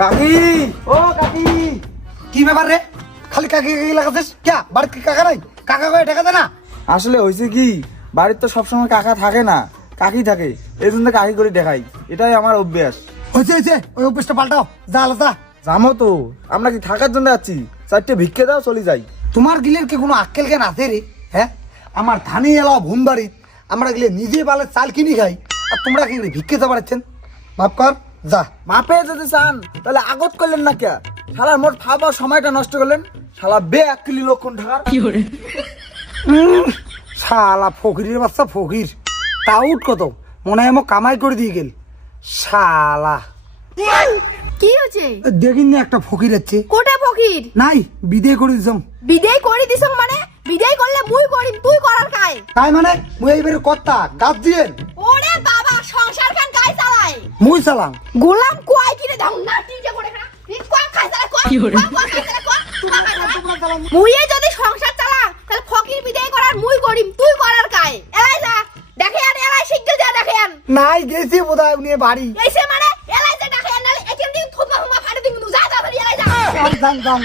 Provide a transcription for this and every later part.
কাকি, ও কাকি, কি ব্যাপার রে? খালি কাকি কাকি লাগাছিস ক্যা? বাড়িতে কি কাকা নাই? কাকা কয়ে টাকা দে না। আসলে হয়েছে কি, বাড়ির তো সবসময় কাকা থাকে না, কাকি থাকে, এই জন্য কাকি করে দেখাই, এটাই আমার অভ্যাস। হয়েছে ওই অভ্যাসটা পাল্টাও। যা আলাদা জানো তো আমরা কি থাকার জন্য যাচ্ছি, চারটে ভিক্ষে দাও চলে যাই। তোমার গিলের কি কোনো আক্কেল জ্ঞান আছে রে? হ্যাঁ, আমার ধানি এলাও ভুন বাড়ি, আমরা গিলে নিজে বালে চাল কিনি খাই, আর তোমরা কি ভিক্ষে যা পারছেন? মাফ কর, যা। মাপে যদি চান তাহলে আগত করলেন না কে? শালার মোট খাবার সময়টা নষ্ট করলেন, শালা বে এক কিলি লক্ষণ ঢাকার। শালা ফকিরের বাচ্চা ফকির, তাউট কত মনে হয় আমার কামাই করে দিয়ে গেল শালা। কি হচ্ছে? দেখিন না একটা ফকির আছে কোটা ফকির নাই, বিদে করে দিছ। বিদায় করে দিছ মানে? বিদায় করলে মুই করিম, তুই করার কায়? তাই মানে মুই এইবারে কর্তা গাছ দিয়ে ওরে বাবা, সংসার খান কায় চালায়? মুই চালাম। গোলাম কয় কিরে দাও না টিকে করে খানা রিট কয় খায় চালায় কয় কয় খায় চালায় কয় মুইয়ে যদি সংসার চালা তাহলে ফকির বিদায় করার মুই করিম, তুই করার কায়? এলাই যা দেখে আন, এলাই শিগগির যা দেখে আন। নাই গেছি বোধহয় উনি বাড়ি। এইসে মানে এলাই যা দেখে আন, নালে এখান থেকে থুতমা হুমা ফাড়ে দিমু, যা যা এলাই যা। যান।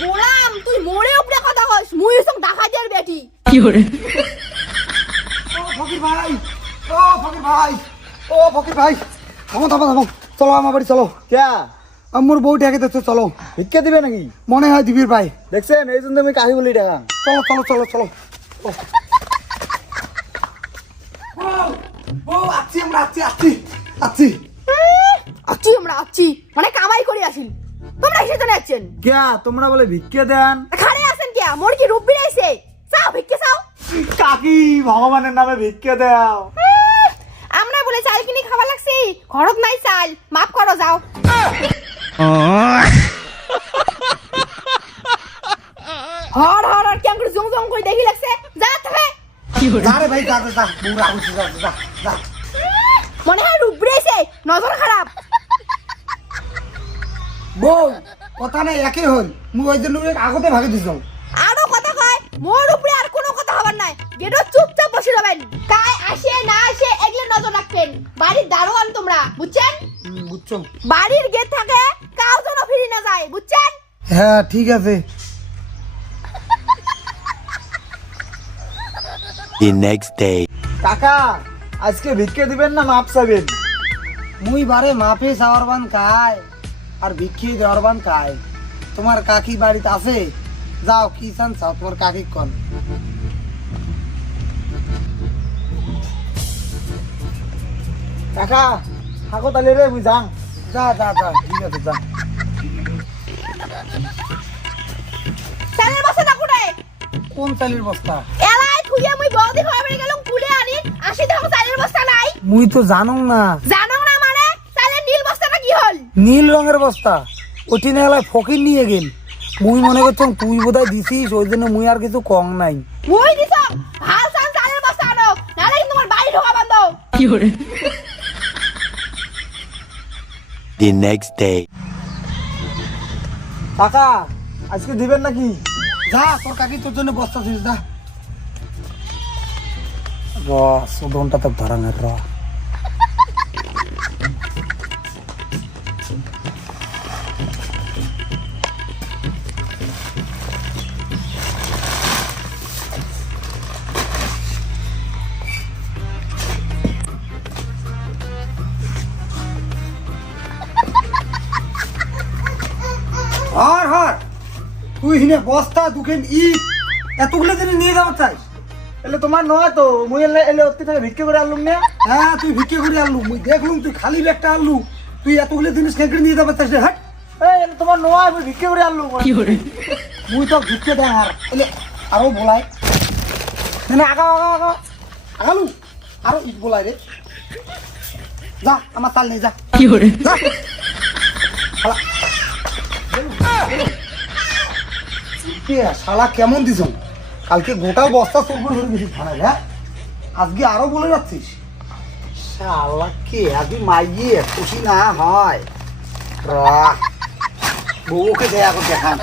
গোলাম তুই মোড়ে উপরে কথা কইস, মুই হইছং ডাকাতের বেটি। ও ফকির ভাই, ও ফকির ভাই, ও ফকির ভাই, থামো চলো আমার বাড়ি চলো। কে? আমার বউ ডেকে দিচ্ছে, চলো। ভিক্ষে দিবে নাকি? মনে হয় দিবির ভাই। দেখছেন, এই জন্য আমি কাকি বলি টাকা। চলো বউ আসছি, আমরা আসছি। আছি আমরা আছি মানে কামাই করে আসিল, তোমরা এসে জন্য আছেন কে? তোমরা বলে ভিক্ষে দেন? খাড়ে আছেন কে? মোর কি রূপ বিরাইছে? চাও ভিক্ষে চাও? কাকি, ভগবানের নামে ভিক্ষে দাও। আমরা বলে চাল কিনে খাওয়া লাগছে, ঘরত নাই চাল, মাফ করো যাও। হর কেমন করে জং জং করে দেখি লাগছে, যা তবে যা রে ভাই, যা বউ রাগুছি, যা। মনে হয় রূপ বিরাইছে, নজর খারাপ। বউ কথা নাই একে হল, মুই ওই জন্য আগতে ভাগে দিছ। আরো কথা কয়, মোর উপরে আর কোনো কথা হবার নাই, গেটো চুপচাপ বসে রবেন, কাই আসে না আসে এগুলো নজর রাখবেন। বাড়ির দারোয়ান তোমরা, বুঝছেন? বুঝছো? বাড়ির গেট থাকে, কাউ যেন ফিরে না যায়, বুঝছেন? হ্যাঁ ঠিক আছে। The next day. কাকা, আজকে ভিক্ষে দিবেন না মাপ চাইবেন? মুই বারে মাপে চাওয়ার বান খায় আর ভিক্ষি দেওয়ার বান খায়। তোমার কাকি বাড়িতে আছে, যাও কি চান চাও, তোমার কাকি কন। কাকা, থাকো তাহলে রে, মুই যাং। যা ঠিক আছে, যা। চালের বস্তা না কুড়ে কোন চালের বস্তা? এলাই থুইয়া মুই বৌদি ঘরে বেরিয়ে গেলাম, কুলে আনি আসি দেখো চালের বস্তা নাই। মুই তো জানো না। জানো না মানে? চালের নীল বস্তাটা কি হল? নীল রঙের বস্তা ওটি নেলা ফকির নিয়ে গেল। মুই মনে করতাম তুই বোধহয় দিছিস, ওই জন্য মুই আর কিছু কম নাই। মুই দিছ ভাল চালের বস্তা আনো, নালে কিন্তু তোমার বাড়ি ঢোকা বন্ধ। The next day. কাকা, আজকে দিবেন নাকি? যা, তোর কাকি তোর জন্য বস্তা ছিস, যা। সোদনটা তো ধরানের হর তুই হিনে বস্তা দুখেন ইট এতগুলো দিনে নিয়ে যাওয়ার চাইস? এলে তোমার নয় তো, মুই এলে অতি থেকে ভিক্ষে করে আনলুম না। হ্যাঁ, তুই ভিক্ষে করে আনলু, মুই দেখলুম তুই খালি ব্যাগটা আনলু, তুই এতগুলো জিনিস কেঁকড়ে নিয়ে যাবার চাইস? হ্যাঁ, এলে তোমার নয়, মুই ভিক্ষে করে আনলুম। মুই তো ভিক্ষে দেয় আর এলে আরো বলাই মানে আগালু আরো ইট বলাই রে। যা, আমার চাল নেই, যা। যা। শালা কেমন দিছ? কালকে গোটা বস্তা চোর করে ধরে গেছিস থানায়, হ্যাঁ? আজকে আরো বলে যাচ্ছিস? শালা কে আজকে মাইয়ে খুশি না হয়? বউকে দেয়া দেখান।